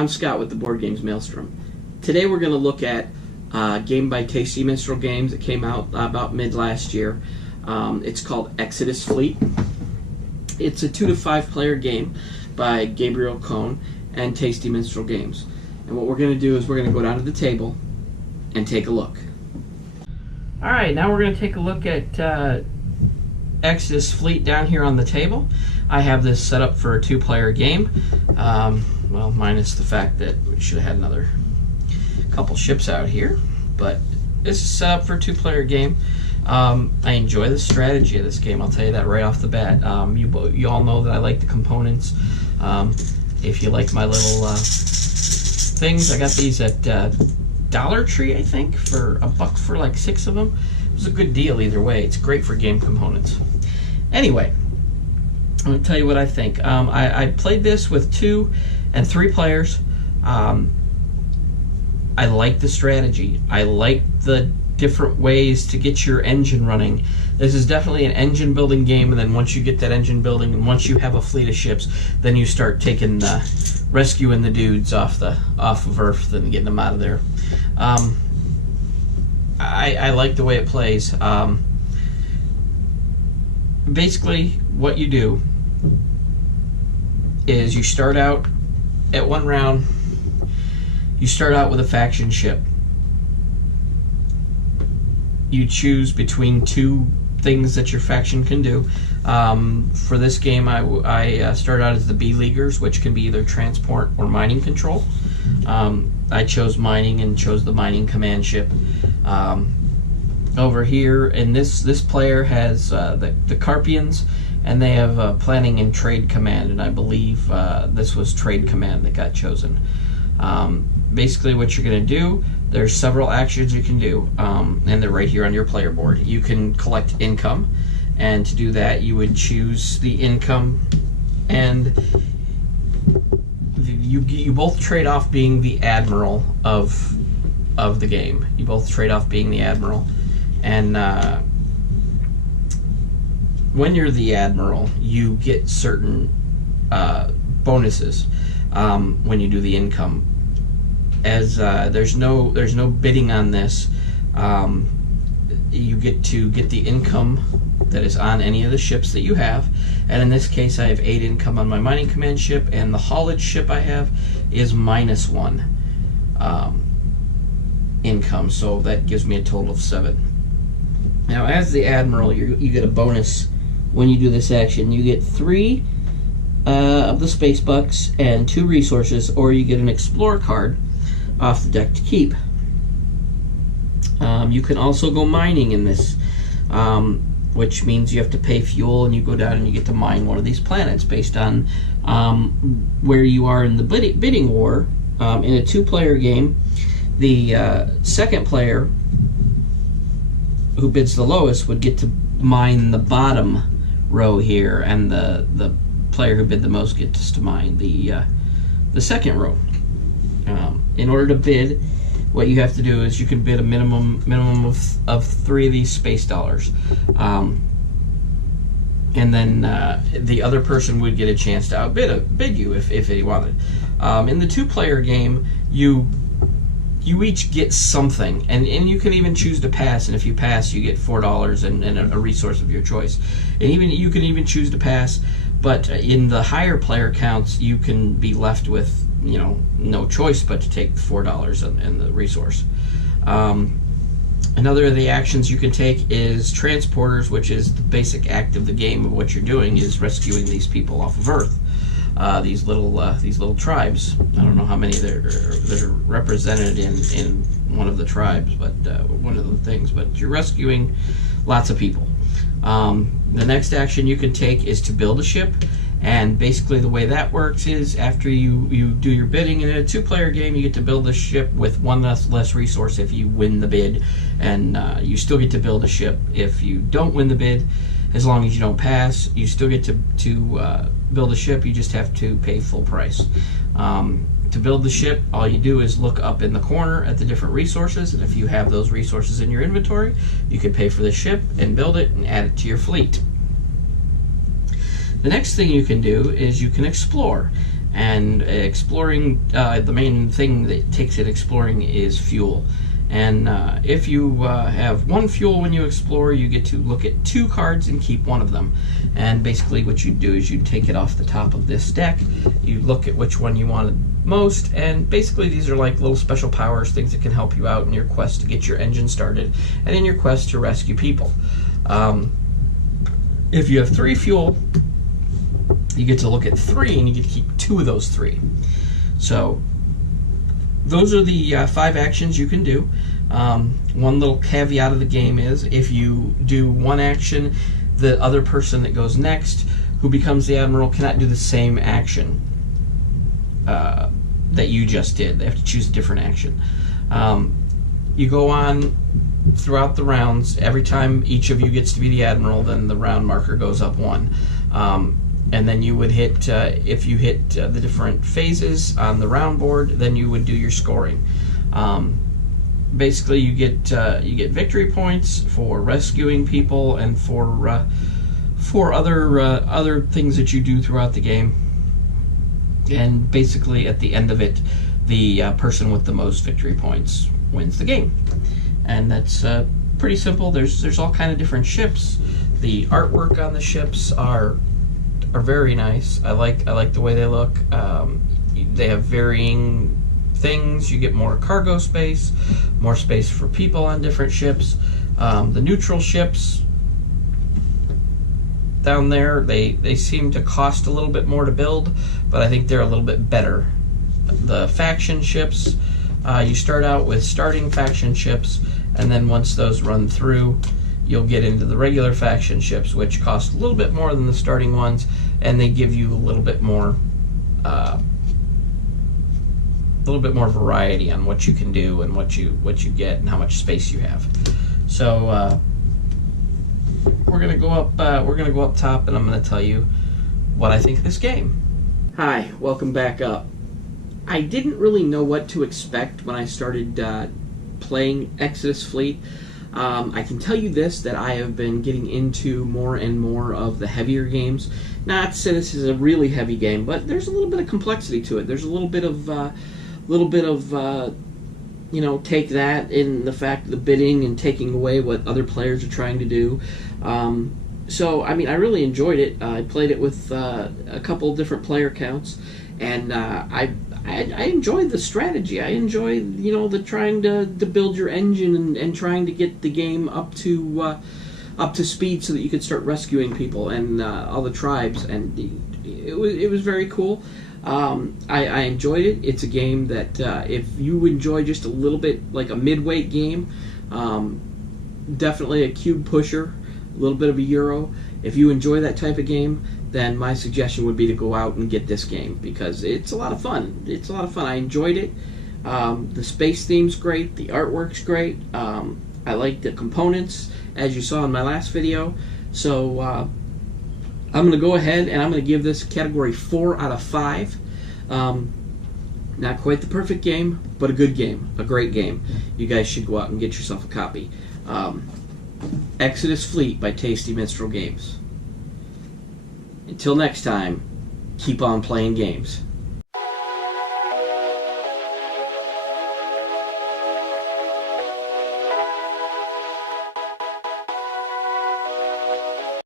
I'm Scott with the board games Maelstrom. Today we're going to look at a game by Tasty Minstrel Games that came out about mid last year. It's called Exodus Fleet. It's a 2 to 5 player game by Gabriel Cohn and Tasty Minstrel Games. And what we're going to do is we're going to go down to the table and take a look. Alright, now we're going to take a look at Exodus Fleet down here on the table. I have this set up for a 2-player game. Well, minus the fact that we should have had another couple ships out here, but this is set up for a 2-player game. I enjoy the strategy of this game, I'll tell you that right off the bat. You all know that I like the components. If you like my little things, I got these at Dollar Tree, I think, for $1 for like 6 of them. It was a good deal either way. It's great for game components. Anyway, I'm going to tell you what I think. I played this with 2 and 3 players. I like the strategy. I like the different ways to get your engine running. This is definitely an engine building game, and then once you get that engine building and once you have a fleet of ships, then you start taking rescuing the dudes off of Earth and getting them out of there. I like the way it plays. Basically what you do is you start out at 1 round, you start out with a faction ship. You choose between 2 things that your faction can do. For this game, I started out as the B-Leaguers, which can be either transport or mining control. I chose mining and chose the mining command ship. Over here, and this player has the Carpians, and they have planning and trade command, and I believe this was trade command that got chosen. Basically what you're going to do, there's several actions you can do, and they're right here on your player board. You can collect income, and to do that you would choose the income, and you both trade off being the admiral of the game. You both trade off being the admiral, and when you're the admiral, you get certain bonuses when you do the income. As there's no bidding on this, you get to get the income that is on any of the ships that you have, and in this case I have 8 income on my mining command ship, and the haulage ship I have is -1 income, so that gives me a total of 7. Now as the admiral, you get a bonus when you do this action. You get 3 of the space bucks and 2 resources, or you get an explorer card off the deck to keep. You can also go mining in this, which means you have to pay fuel, and you go down and you get to mine one of these planets based on where you are in the bidding war. In a 2-player game, the second player who bids the lowest would get to mine the bottom row here, and the player who bid the most gets to mine the second row. In order to bid, what you have to do is you can bid a minimum of 3 of these space dollars, and then the other person would get a chance to outbid you if he wanted. In the 2-player game, you each get something, and you can even choose to pass, and if you pass you get $4 and a resource of your choice, and you can even choose to pass, but in the higher player counts you can be left with no choice but to take the $4 and the resource. Another of the actions you can take is transporters, which is the basic act of the game of what you're doing is rescuing these people off of Earth. These little tribes. I don't know how many that are represented in one of the tribes, but one of the things. But you're rescuing lots of people. The next action you can take is to build a ship, and basically the way that works is after you do your bidding, and in a 2-player game you get to build a ship with 1 less resource if you win the bid, and you still get to build a ship if you don't win the bid. As long as you don't pass, you still get to build a ship. You just have to pay full price. To build the ship, all you do is look up in the corner at the different resources, and if you have those resources in your inventory, you can pay for the ship and build it and add it to your fleet. The next thing you can do is you can explore. And exploring, the main thing that takes it exploring is fuel. And if you have one fuel when you explore, you get to look at 2 cards and keep one of them. And basically what you do is you take it off the top of this deck, you look at which one you wanted most, and basically these are like little special powers, things that can help you out in your quest to get your engine started and in your quest to rescue people. If you have 3 fuel, you get to look at 3 and you get to keep 2 of those 3. So those are the 5 actions you can do. One little caveat of the game is if you do one action, the other person that goes next, who becomes the admiral, cannot do the same action that you just did. They have to choose a different action. You go on throughout the rounds. Every time each of you gets to be the admiral, then the round marker goes up 1. And then you would hit, if you hit the different phases on the round board, then you would do your scoring. Basically, you get victory points for rescuing people and for other things that you do throughout the game. And basically, at the end of it, the person with the most victory points wins the game. And that's pretty simple. There's all kind of different ships. The artwork on the ships are very nice. I like the way they look. They have varying things. You get more cargo space, more space for people on different ships. The neutral ships down there, they seem to cost a little bit more to build, but I think they're a little bit better. The faction ships, you start out with starting faction ships, and then once those run through, you'll get into the regular faction ships, which cost a little bit more than the starting ones, and they give you a little bit more variety on what you can do and what you get and how much space you have. So we're gonna go up top, and I'm gonna tell you what I think of this game. Hi, welcome back up. I didn't really know what to expect when I started playing Exodus Fleet. I can tell you this, that I have been getting into more and more of the heavier games. Not to say this is a really heavy game, but there's a little bit of complexity to it. There's a little bit of take that in the fact of the bidding and taking away what other players are trying to do. So, I mean, I really enjoyed it. I played it with a couple different player counts, and I enjoyed the strategy. I enjoyed, the trying to build your engine and trying to get the game up to speed so that you could start rescuing people and all the tribes, and it was very cool. I enjoyed it. It's a game that if you enjoy just a little bit, like a mid-weight game, definitely a cube pusher, a little bit of a Euro. If you enjoy that type of game, then my suggestion would be to go out and get this game, because it's a lot of fun. It's a lot of fun. I enjoyed it. The space theme's great. The artwork's great. I like the components, as you saw in my last video. So I'm going to go ahead and I'm going to give this category 4 out of 5. Not quite the perfect game, but a good game, a great game. You guys should go out and get yourself a copy. Exodus Fleet by Tasty Minstrel Games. Until next time, keep on playing games.